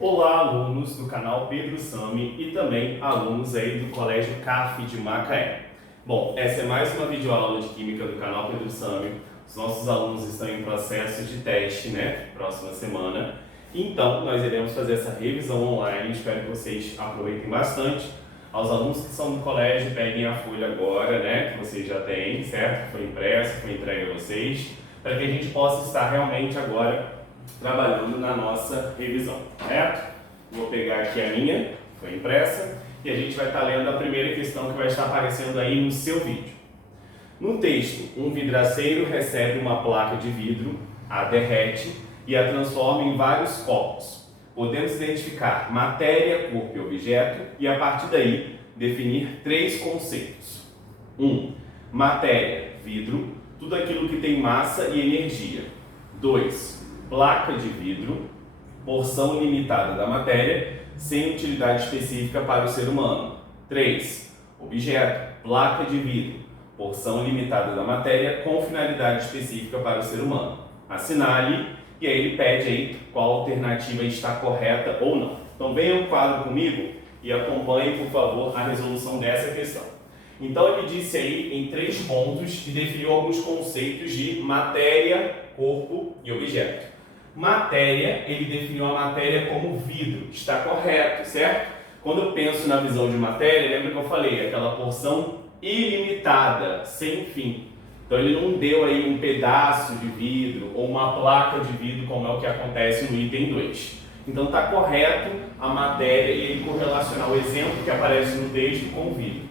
Olá, alunos do canal Pedro Sami e também alunos aí do Colégio CAF de Macaé. Bom, essa é mais uma videoaula de Química do canal Pedro Sami. Os nossos alunos estão em processo de teste, próxima semana. Então, nós iremos fazer essa revisão online. Espero que vocês aproveitem bastante. Aos alunos que são do colégio, peguem a folha agora, que vocês já têm, certo? Que foi impressa, foi entregue a vocês, para que a gente possa estar realmente agora trabalhando na nossa revisão, correto? Vou pegar aqui a minha, que foi impressa, e a gente vai estar lendo a primeira questão que vai estar aparecendo aí no seu vídeo. No texto, um vidraceiro recebe uma placa de vidro, a derrete e a transforma em vários copos. Podemos identificar matéria, corpo e objeto e, a partir daí, definir três conceitos. 1. Matéria, vidro, tudo aquilo que tem massa e energia. 2. Placa de vidro, porção limitada da matéria, sem utilidade específica para o ser humano. 3. Objeto, placa de vidro, porção limitada da matéria, com finalidade específica para o ser humano. Assinale, e aí ele pede aí qual alternativa está correta ou não. Então venha no quadro comigo e acompanhe, por favor, a resolução dessa questão. Então ele disse aí em 3 pontos e definiu alguns conceitos de matéria, corpo e objeto. Matéria, ele definiu a matéria como vidro, está correto, certo? Quando eu penso na visão de matéria, lembra que eu falei, aquela porção ilimitada, sem fim. Então ele não deu aí um pedaço de vidro ou uma placa de vidro, como é o que acontece no item 2. Então está correto a matéria e ele correlacionar o exemplo que aparece no texto com o vidro.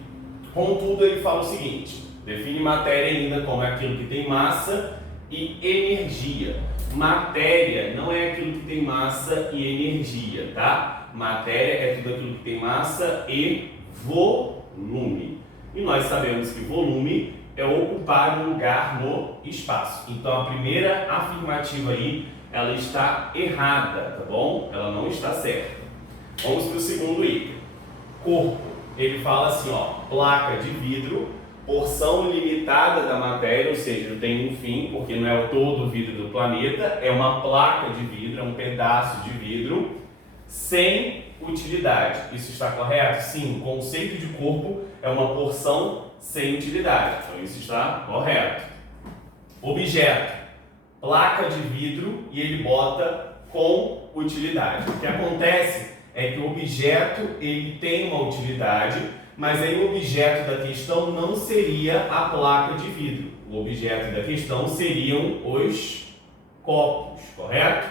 Contudo, ele fala o seguinte, define matéria ainda como aquilo que tem massa e energia. Matéria não é aquilo que tem massa e energia, tá? Matéria é tudo aquilo que tem massa e volume. E nós sabemos que volume é ocupar um lugar no espaço. Então a primeira afirmativa aí, ela está errada, tá bom? Ela não está certa. Vamos para o segundo item. Corpo. Ele fala assim, placa de vidro, porção limitada da matéria, ou seja, não tem um fim, porque não é o todo o vidro do planeta, é uma placa de vidro, é um pedaço de vidro, sem utilidade. Isso está correto? Sim, o conceito de corpo é uma porção sem utilidade, então isso está correto. Objeto, placa de vidro e ele bota com utilidade. O que acontece é que o objeto ele tem uma utilidade, mas aí o objeto da questão não seria a placa de vidro. O objeto da questão seriam os copos, correto?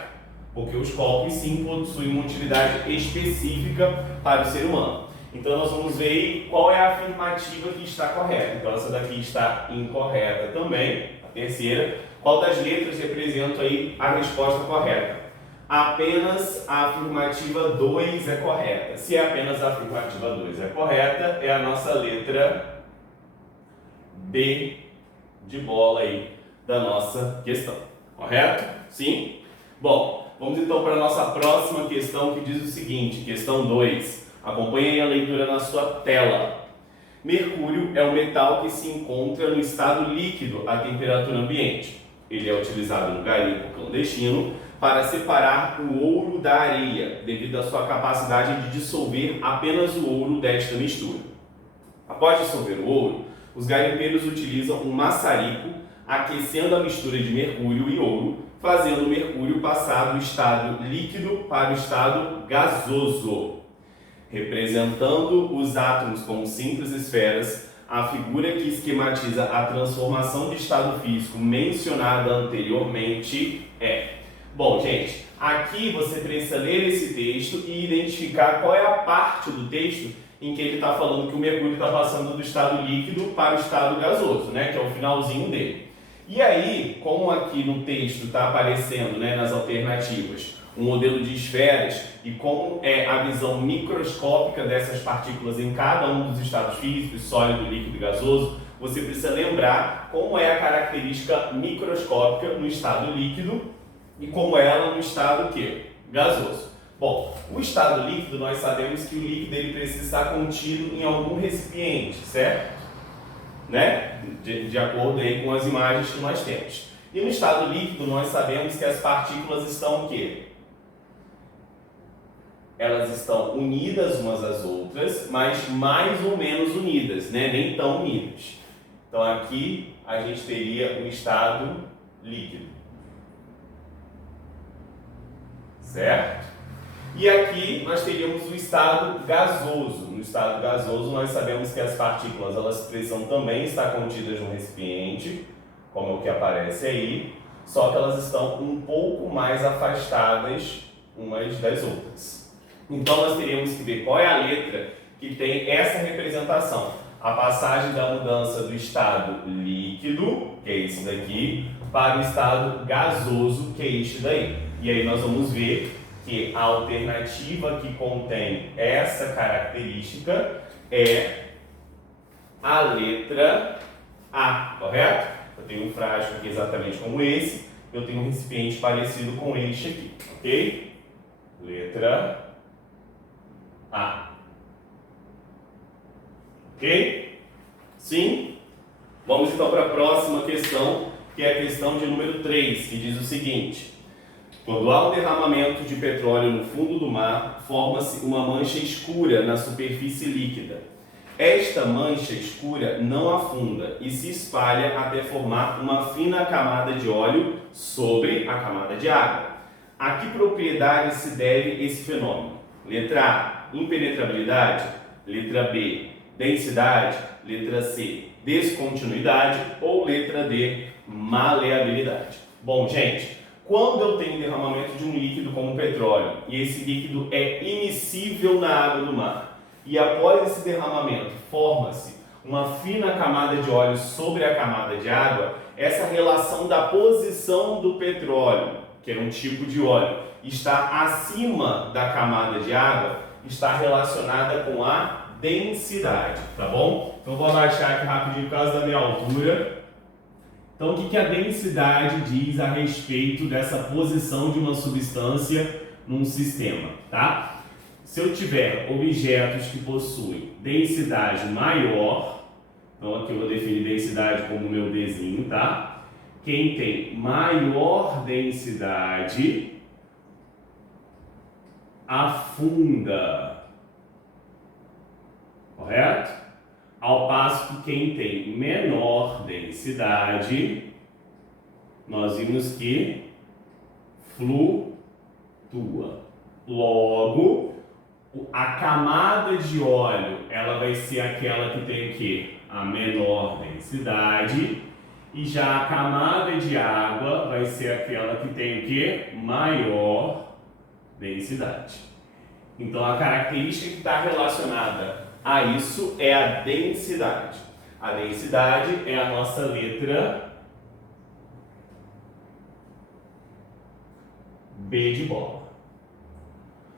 Porque os copos sim possuem uma utilidade específica para o ser humano. Então nós vamos ver qual é a afirmativa que está correta. Então essa daqui está incorreta também, a terceira. Qual das letras representa aí a resposta correta? Apenas a afirmativa 2 é correta. Se apenas a afirmativa 2 é correta, é a nossa letra B de bola aí da nossa questão. Correto? Sim? Bom, vamos então para a nossa próxima questão que diz o seguinte, questão 2. Acompanhe aí a leitura na sua tela. Mercúrio é um metal que se encontra no estado líquido à temperatura ambiente. Ele é utilizado no garimpo clandestino para separar o ouro da areia, devido à sua capacidade de dissolver apenas o ouro desta mistura. Após dissolver o ouro, os garimpeiros utilizam um maçarico aquecendo a mistura de mercúrio e ouro, fazendo o mercúrio passar do estado líquido para o estado gasoso. Representando os átomos como simples esferas, a figura que esquematiza a transformação de estado físico mencionada anteriormente é... Bom, gente, aqui você precisa ler esse texto e identificar qual é a parte do texto em que ele está falando que o mercúrio está passando do estado líquido para o estado gasoso, que é o finalzinho dele. E aí, como aqui no texto está aparecendo, nas alternativas, um modelo de esferas e como é a visão microscópica dessas partículas em cada um dos estados físicos, sólido, líquido e gasoso, você precisa lembrar como é a característica microscópica no estado líquido e como ela no estado gasoso. Bom, o estado líquido, nós sabemos que o líquido ele precisa estar contido em algum recipiente, certo? De acordo aí com as imagens que nós temos. E no estado líquido, nós sabemos que as partículas estão elas estão unidas umas às outras, mas mais ou menos unidas, né? Nem tão unidas. Então aqui a gente teria um estado líquido, certo? E aqui nós teríamos o estado gasoso. No estado gasoso nós sabemos que as partículas elas precisam também estar contidas no recipiente, como é o que aparece aí, só que elas estão um pouco mais afastadas umas das outras. Então nós teríamos que ver qual é a letra que tem essa representação. A passagem da mudança do estado líquido, que é esse daqui, para o estado gasoso, que é este daí. E aí nós vamos ver que a alternativa que contém essa característica é a letra A, correto? Eu tenho um frasco aqui exatamente como esse, eu tenho um recipiente parecido com este aqui, ok? Letra A. Ok? Sim? Vamos então para a próxima questão, que é a questão de número 3, que diz o seguinte: quando há um derramamento de petróleo no fundo do mar, forma-se uma mancha escura na superfície líquida. Esta mancha escura não afunda e se espalha até formar uma fina camada de óleo sobre a camada de água. A que propriedade se deve esse fenômeno? Letra A, impenetrabilidade. Letra B, densidade. Letra C, descontinuidade. Ou letra D, maleabilidade. Bom, gente, quando eu tenho derramamento de um líquido como petróleo e esse líquido é immiscível na água do mar e após esse derramamento forma-se uma fina camada de óleo sobre a camada de água, essa relação da posição do petróleo, que é um tipo de óleo, está acima da camada de água, está relacionada com a densidade, tá bom? Então vou abaixar aqui rapidinho por causa da minha altura. Então o que a densidade diz a respeito dessa posição de uma substância num sistema, tá? Se eu tiver objetos que possuem densidade maior, então aqui eu vou definir densidade como meu Dzinho, tá? Quem tem maior densidade afunda, correto? Ao passo que quem tem menor densidade, nós vimos que flutua. Logo, a camada de óleo, ela vai ser aquela que tem o quê? A menor densidade. E já a camada de água vai ser aquela que tem o quê? Maior densidade. Então, a característica que está relacionada a isso é a densidade. A densidade é a nossa letra B de bola.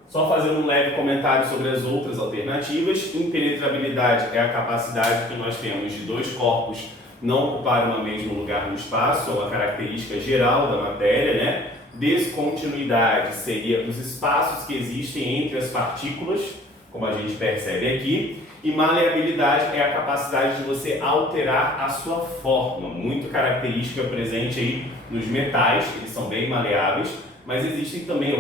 Só fazendo um leve comentário sobre as outras alternativas. Impenetrabilidade é a capacidade que nós temos de dois corpos não ocuparem o mesmo lugar no espaço, é uma característica geral da matéria, né? Descontinuidade seria os espaços que existem entre as partículas, como a gente percebe aqui. E maleabilidade é a capacidade de você alterar a sua forma, muito característica presente aí nos metais, eles são bem maleáveis, mas existem também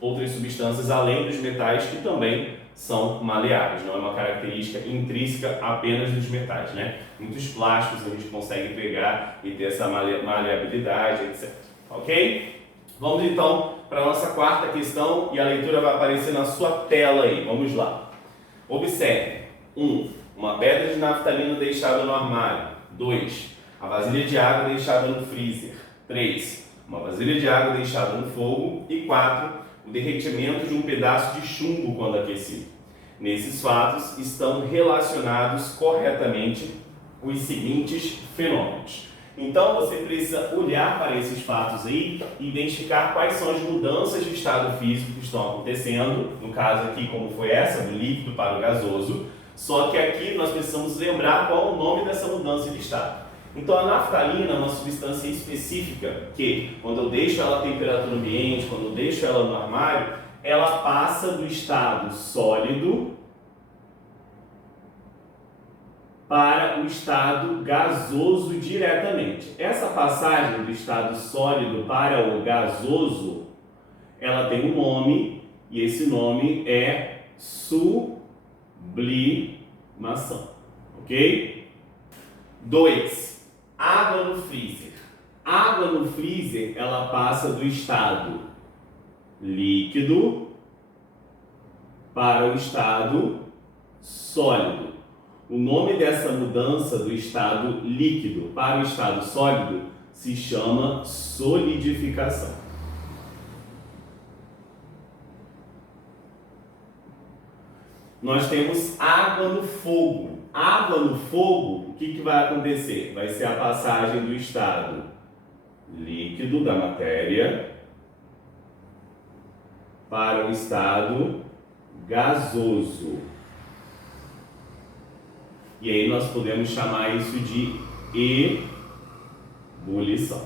outras substâncias além dos metais que também são maleáveis, não é uma característica intrínseca apenas dos metais, né? Muitos plásticos a gente consegue pegar e ter essa maleabilidade, etc. Ok? Vamos então para a nossa quarta questão e a leitura vai aparecer na sua tela aí. Vamos lá. Observe. 1. Uma pedra de naftalina deixada no armário. 2. A vasilha de água deixada no freezer. 3. Uma vasilha de água deixada no fogo. E 4. O derretimento de um pedaço de chumbo quando aquecido. Nesses fatos estão relacionados corretamente os seguintes fenômenos. Então você precisa olhar para esses fatos aí e identificar quais são as mudanças de estado físico que estão acontecendo, no caso aqui como foi essa, do líquido para o gasoso, só que aqui nós precisamos lembrar qual é o nome dessa mudança de estado. Então a naftalina é uma substância específica que, quando eu deixo ela a temperatura ambiente, quando eu deixo ela no armário, ela passa do estado sólido para o estado gasoso diretamente. Essa passagem do estado sólido para o gasoso, ela tem um nome e esse nome é sublimação, ok? 2. Água no freezer. Água no freezer, ela passa do estado líquido para o estado sólido. O nome dessa mudança do estado líquido para o estado sólido se chama solidificação. Nós temos água no fogo. Água no fogo, o que vai acontecer? Vai ser a passagem do estado líquido da matéria para o estado gasoso. E aí nós podemos chamar isso de ebulição.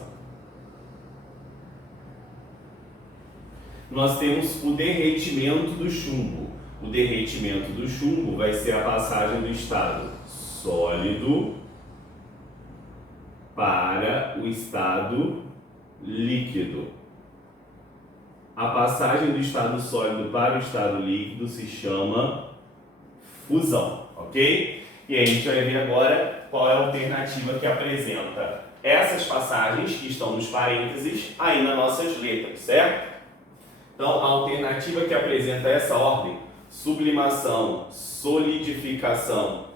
Nós temos o derretimento do chumbo. O derretimento do chumbo vai ser a passagem do estado sólido para o estado líquido. A passagem do estado sólido para o estado líquido se chama fusão, ok? E aí a gente vai ver agora qual é a alternativa que apresenta essas passagens que estão nos parênteses aí nas nossas letras, certo? Então, a alternativa que apresenta essa ordem, sublimação, solidificação,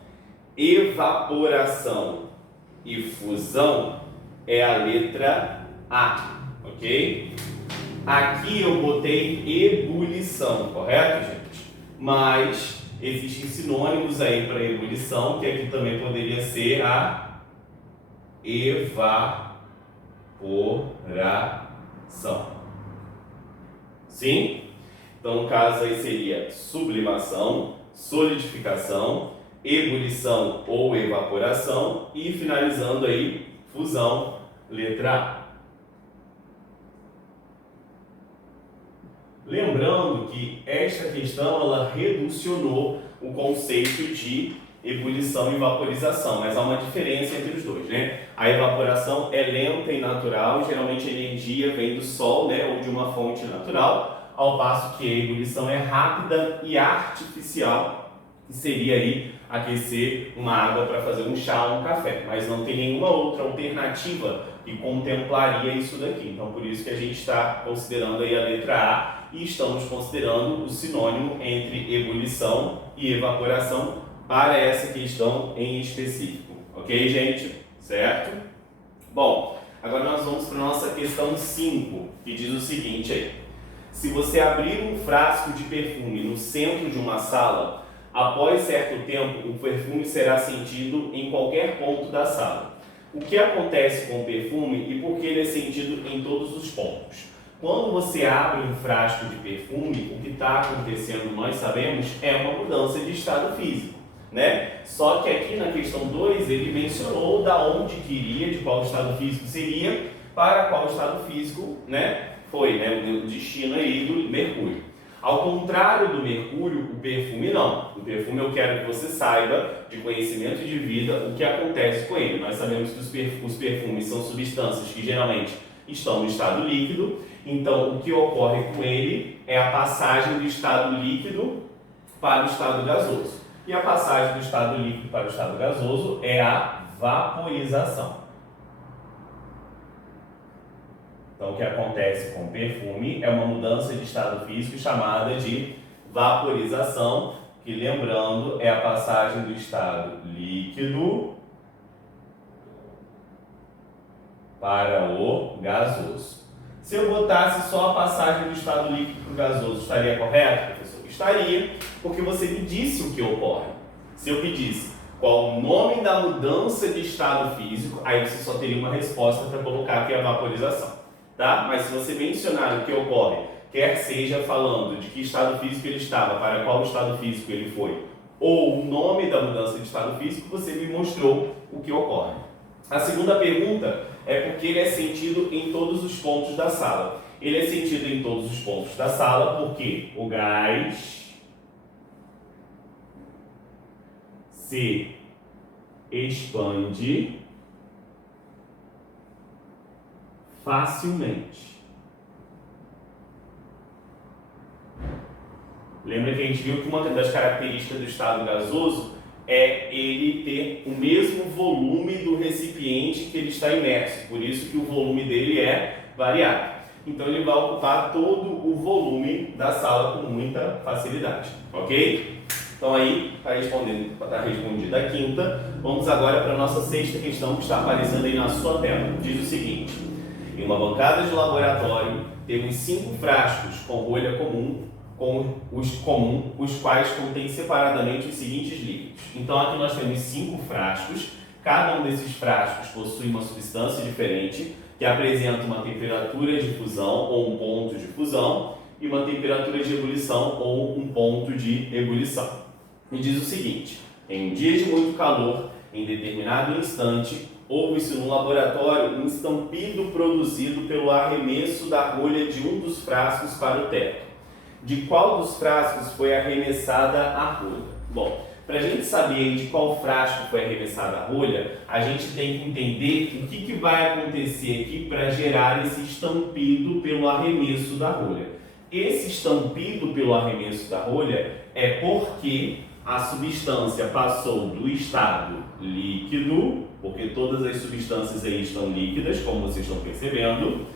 evaporação e fusão, é a letra A, ok? Aqui eu botei ebulição, correto, gente? Mas existem sinônimos aí para ebulição, que aqui também poderia ser a evaporação. Sim? Então, no caso aí seria sublimação, solidificação, ebulição ou evaporação e finalizando aí, fusão, letra A. Lembrando que esta questão ela reducionou o conceito de ebulição e vaporização, mas há uma diferença entre os dois, né? A evaporação é lenta e natural, geralmente a energia vem do sol, né, ou de uma fonte natural, ao passo que a ebulição é rápida e artificial, que seria aí aquecer uma água para fazer um chá ou um café, mas não tem nenhuma outra alternativa que contemplaria isso daqui. Então, por isso que a gente está considerando aí a letra A e estamos considerando o sinônimo entre ebulição e evaporação para essa questão em específico. Ok, gente? Certo? Bom, agora nós vamos para a nossa questão 5, que diz o seguinte aí. Se você abrir um frasco de perfume no centro de uma sala, após certo tempo, o perfume será sentido em qualquer ponto da sala. O que acontece com o perfume e por que ele é sentido em todos os pontos? Quando você abre um frasco de perfume, o que está acontecendo, nós sabemos, é uma mudança de estado físico, né? Só que aqui na questão 2, ele mencionou da onde queria, de qual estado físico seria, para qual estado físico, né? Foi, né? O destino aí do Mercúrio. Ao contrário do Mercúrio, o perfume não. O perfume eu quero que você saiba, de conhecimento de vida, o que acontece com ele. Nós sabemos que os perfumes são substâncias que geralmente estão no estado líquido, então o que ocorre com ele é a passagem do estado líquido para o estado gasoso. E a passagem do estado líquido para o estado gasoso é a vaporização. Então, o que acontece com o perfume é uma mudança de estado físico chamada de vaporização, que, lembrando, é a passagem do estado líquido para o gasoso. Se eu botasse só a passagem do estado líquido para o gasoso, estaria correto, professor? Estaria, porque você me disse o que ocorre. Se eu pedisse qual o nome da mudança de estado físico, aí você só teria uma resposta para colocar aqui a vaporização. Tá? Mas se você mencionar o que ocorre, quer seja falando de que estado físico ele estava, para qual estado físico ele foi, ou o nome da mudança de estado físico, você me mostrou o que ocorre. A segunda pergunta é porque ele é sentido em todos os pontos da sala. Ele é sentido em todos os pontos da sala porque o gás se expande facilmente. Lembra que a gente viu que uma das características do estado gasoso é ele ter o mesmo volume do recipiente que ele está imerso, por isso que o volume dele é variável. Então ele vai ocupar todo o volume da sala com muita facilidade, ok? Então aí, está respondida a quinta, vamos agora para a nossa sexta questão que está aparecendo aí na sua tela. Diz o seguinte: em uma bancada de laboratório, temos 5 frascos com rolha comum, os quais contêm separadamente os seguintes líquidos. Então aqui nós temos 5 frascos, cada um desses frascos possui uma substância diferente, que apresenta uma temperatura de fusão ou um ponto de fusão e uma temperatura de ebulição ou um ponto de ebulição. E diz o seguinte: em um dia de muito calor, em determinado instante, houve-se no laboratório um estampido produzido pelo arremesso da rolha de um dos frascos para o teto. De qual dos frascos foi arremessada a rolha? Bom, para a gente saber de qual frasco foi arremessada a rolha, a gente tem que entender o que vai acontecer aqui para gerar esse estampido pelo arremesso da rolha. Esse estampido pelo arremesso da rolha é porque a substância passou do estado líquido, porque todas as substâncias aí estão líquidas, como vocês estão percebendo,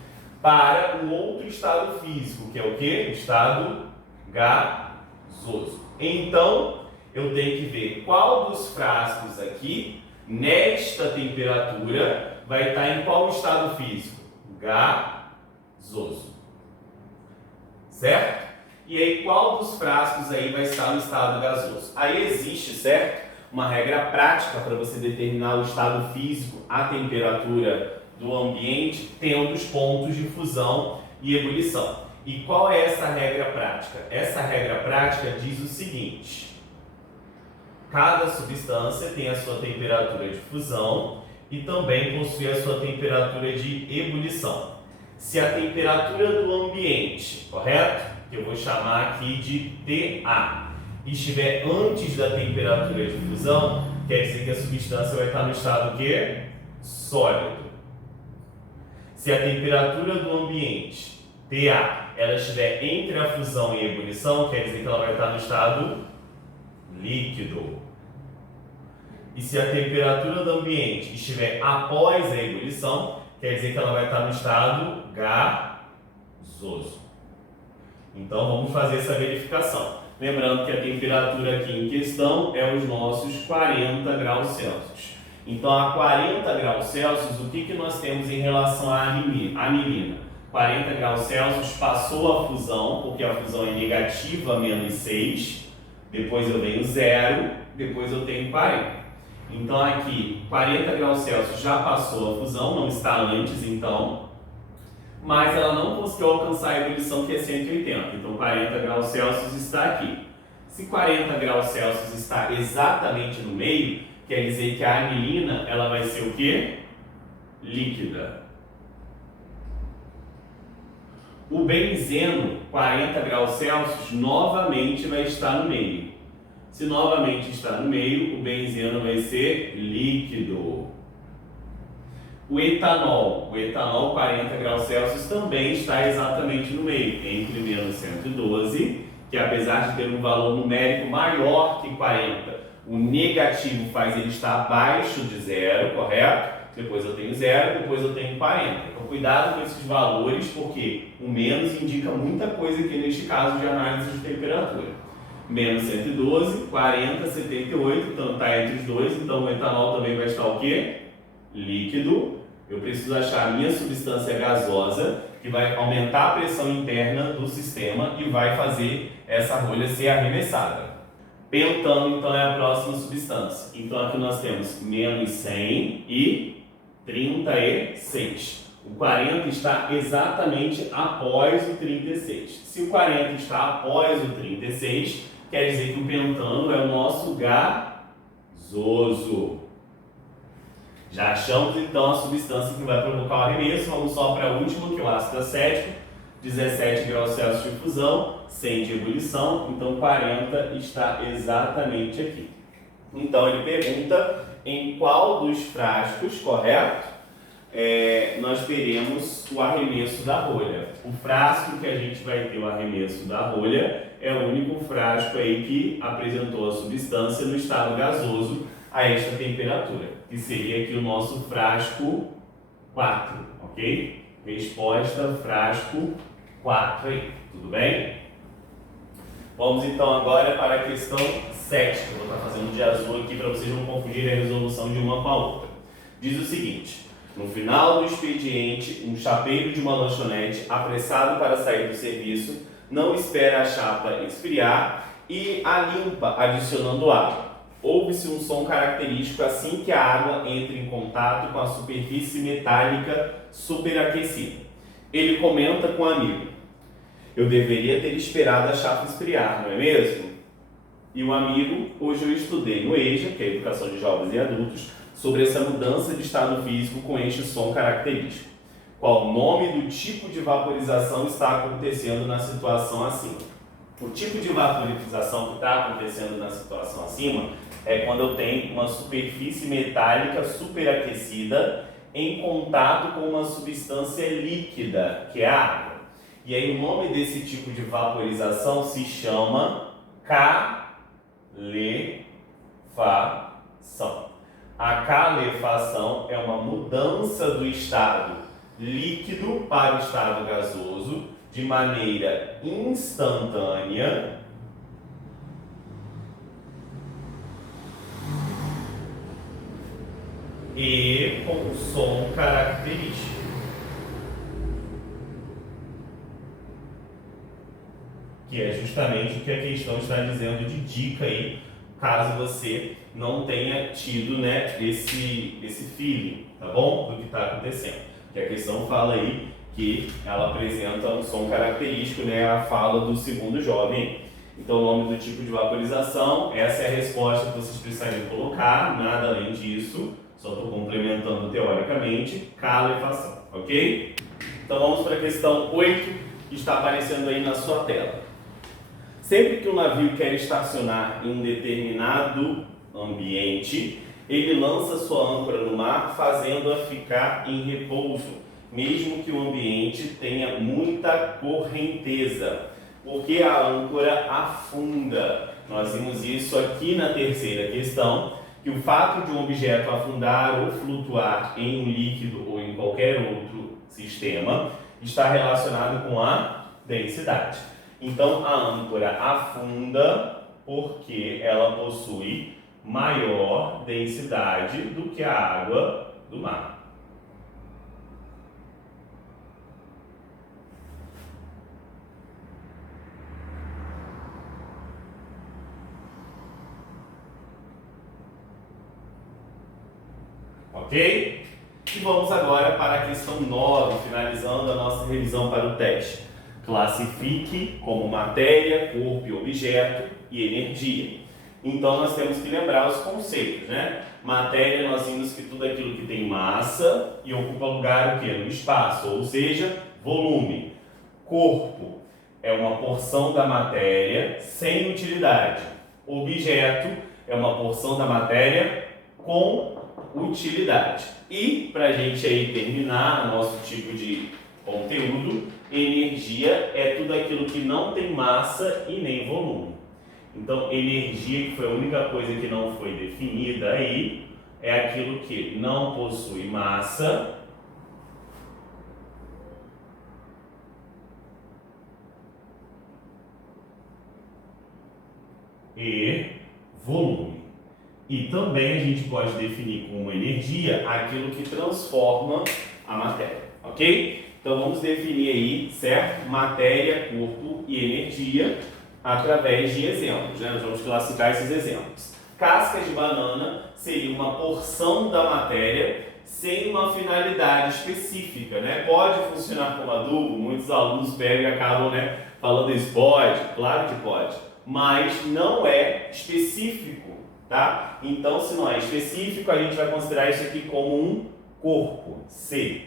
para um outro estado físico, que é o quê? O estado gasoso. Então, eu tenho que ver qual dos frascos aqui, nesta temperatura, vai estar em qual estado físico? Gasoso. Certo? E aí, qual dos frascos aí vai estar no estado gasoso? Aí existe, certo? Uma regra prática para você determinar o estado físico, a temperatura do ambiente, tendo os pontos de fusão e ebulição. E qual é essa regra prática? Essa regra prática diz o seguinte: cada substância tem a sua temperatura de fusão e também possui a sua temperatura de ebulição. Se a temperatura do ambiente, correto? Que eu vou chamar aqui de TA, estiver antes da temperatura de fusão, quer dizer que a substância vai estar no estado quê? Sólido. Se a temperatura do ambiente, TA, ela estiver entre a fusão e a ebulição, quer dizer que ela vai estar no estado líquido. E se a temperatura do ambiente estiver após a ebulição, quer dizer que ela vai estar no estado gasoso. Então vamos fazer essa verificação. Lembrando que a temperatura aqui em questão é os nossos 40 graus Celsius. Então a 40 graus Celsius, o que nós temos em relação à anilina? 40 graus Celsius passou a fusão, porque a fusão é negativa, menos 6. Depois eu tenho 0, depois eu tenho 40. Então aqui, 40 graus Celsius já passou a fusão, não está antes então, mas ela não conseguiu alcançar a ebulição, que é 180. Então 40 graus Celsius está aqui. Se 40 graus Celsius está exatamente no meio, quer dizer que a anilina ela vai ser o quê? Líquida. O benzeno, 40 graus Celsius, novamente vai estar no meio. Se novamente está no meio, o benzeno vai ser líquido. O etanol, 40 graus Celsius, também está exatamente no meio, entre menos 112, que apesar de ter um valor numérico maior que 40, o negativo faz ele estar abaixo de 0, correto? Depois eu tenho 0, depois eu tenho 40. Então cuidado com esses valores, porque o menos indica muita coisa aqui neste caso de análise de temperatura. Menos 112, 40, 78, então está entre os dois, então o etanol também vai estar o quê? Líquido. Eu preciso achar a minha substância gasosa, que vai aumentar a pressão interna do sistema e vai fazer essa rolha ser arremessada. Pentano, então, é a próxima substância. Então aqui nós temos menos 100 e 36. O 40 está exatamente após o 36. Se o 40 está após o 36, quer dizer que o pentano é o nosso gasoso. Já achamos então a substância que vai provocar o arremesso. Vamos só para a última, que é o ácido acético. 17 graus Celsius de fusão, 100 de ebulição, então 40 está exatamente aqui. Então ele pergunta em qual dos frascos, correto? nós teremos o arremesso da rolha. O frasco que a gente vai ter o arremesso da rolha é o único frasco aí que apresentou a substância no estado gasoso a esta temperatura, que seria aqui o nosso frasco 4, ok? Resposta frasco 4 aí, tudo bem? Vamos então agora para a questão 7, que eu vou estar fazendo de azul aqui para vocês não confundirem a resolução de uma com a outra. Diz o seguinte: no final do expediente, um chapeiro de uma lanchonete, apressado para sair do serviço, não espera a chapa esfriar e a limpa adicionando água. Ouve-se um som característico assim que a água entra em contato com a superfície metálica superaquecida. Ele comenta com o amigo: eu deveria ter esperado a chapa esfriar, não é mesmo? E o amigo: hoje eu estudei no EJA, que é a Educação de Jovens e Adultos, sobre essa mudança de estado físico com este som característico. Qual o nome do tipo de vaporização está acontecendo na situação acima? O tipo de vaporização que está acontecendo na situação acima é quando eu tenho uma superfície metálica superaquecida em contato com uma substância líquida, que é a água. E aí o nome desse tipo de vaporização se chama calefação. A calefação é uma mudança do estado líquido para o estado gasoso de maneira instantânea e com som característico. Que é justamente o que a questão está dizendo de dica aí, caso você não tenha tido, né, esse feeling, tá bom? Do que está acontecendo. Que a questão fala aí que ela apresenta um som característico, né, a fala do segundo jovem. Então o nome do tipo de vaporização, essa é a resposta que vocês precisariam colocar, nada além disso, só estou complementando teoricamente, calefação, ok? Então vamos para a questão 8, que está aparecendo aí na sua tela. Sempre que um navio quer estacionar em um determinado ambiente, ele lança sua âncora no mar, fazendo-a ficar em repouso, mesmo que o ambiente tenha muita correnteza, porque a âncora afunda. Nós vimos isso aqui na terceira questão, que o fato de um objeto afundar ou flutuar em um líquido ou em qualquer outro sistema está relacionado com a densidade. Então, a âncora afunda porque ela possui maior densidade do que a água do mar. Ok? E vamos agora para a questão 9, finalizando a nossa revisão para o teste. Classifique como matéria, corpo e objeto e energia. Então nós temos que lembrar os conceitos, né? Matéria, nós vimos que tudo aquilo que tem massa e ocupa lugar o quê? No espaço, ou seja, volume. Corpo é uma porção da matéria sem utilidade. Objeto é uma porção da matéria com utilidade. E para a gente aí terminar nosso tipo de conteúdo, energia é tudo aquilo que não tem massa e nem volume. Então, energia, que foi a única coisa que não foi definida aí, é aquilo que não possui massa e volume. E também a gente pode definir como energia aquilo que transforma a matéria, ok? Então vamos definir aí, certo? Matéria, corpo e energia através de exemplos, né? Nós vamos classificar esses exemplos. Casca de banana seria uma porção da matéria sem uma finalidade específica, né? Pode funcionar como adubo, muitos alunos pegam e acabam, né, falando isso. Pode, claro que pode, mas não é específico, tá? Então, se não é específico, a gente vai considerar isso aqui como um corpo, C.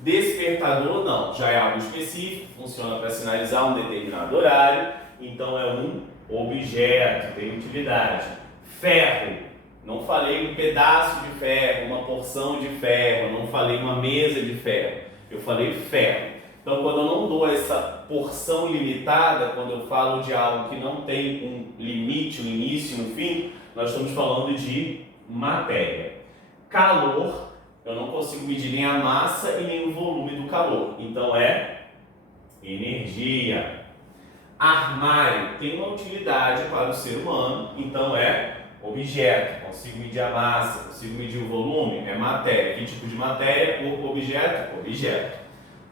Despertador não, já é algo específico, funciona para sinalizar um determinado horário, então é um objeto, tem utilidade. Ferro Não falei um pedaço de ferro, uma porção de ferro, não falei uma mesa de ferro. Eu falei ferro. Então, quando eu não dou essa porção limitada, quando eu falo de algo que não tem um limite, um início e um fim, nós estamos falando de matéria. Calor, eu não consigo medir nem a massa e nem o volume do calor. Então, é energia. Armário tem uma utilidade para o ser humano, então é objeto. Consigo medir a massa, consigo medir o volume, é matéria. Que tipo de matéria? Corpo, objeto? Objeto.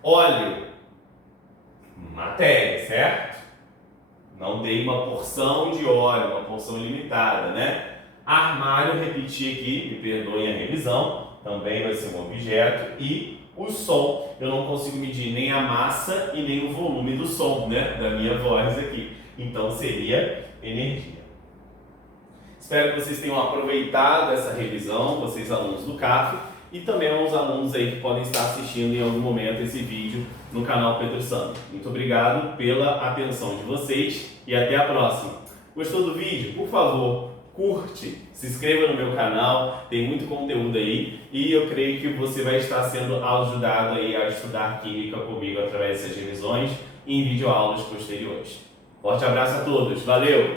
Óleo, matéria, certo? Não dei uma porção de óleo, uma porção limitada, né? Armário, repeti aqui, me perdoem a revisão, também vai ser um objeto. E o som, eu não consigo medir nem a massa e nem o volume do som, né? Da minha voz aqui. Então seria energia. Espero que vocês tenham aproveitado essa revisão, vocês alunos do CAF, e também aos alunos aí que podem estar assistindo em algum momento esse vídeo no canal Pedro Sami. Muito obrigado pela atenção de vocês e até a próxima. Gostou do vídeo? Por favor, curte, se inscreva no meu canal, tem muito conteúdo aí e eu creio que você vai estar sendo ajudado aí a estudar Química comigo através dessas revisões e em videoaulas posteriores. Forte abraço a todos, valeu!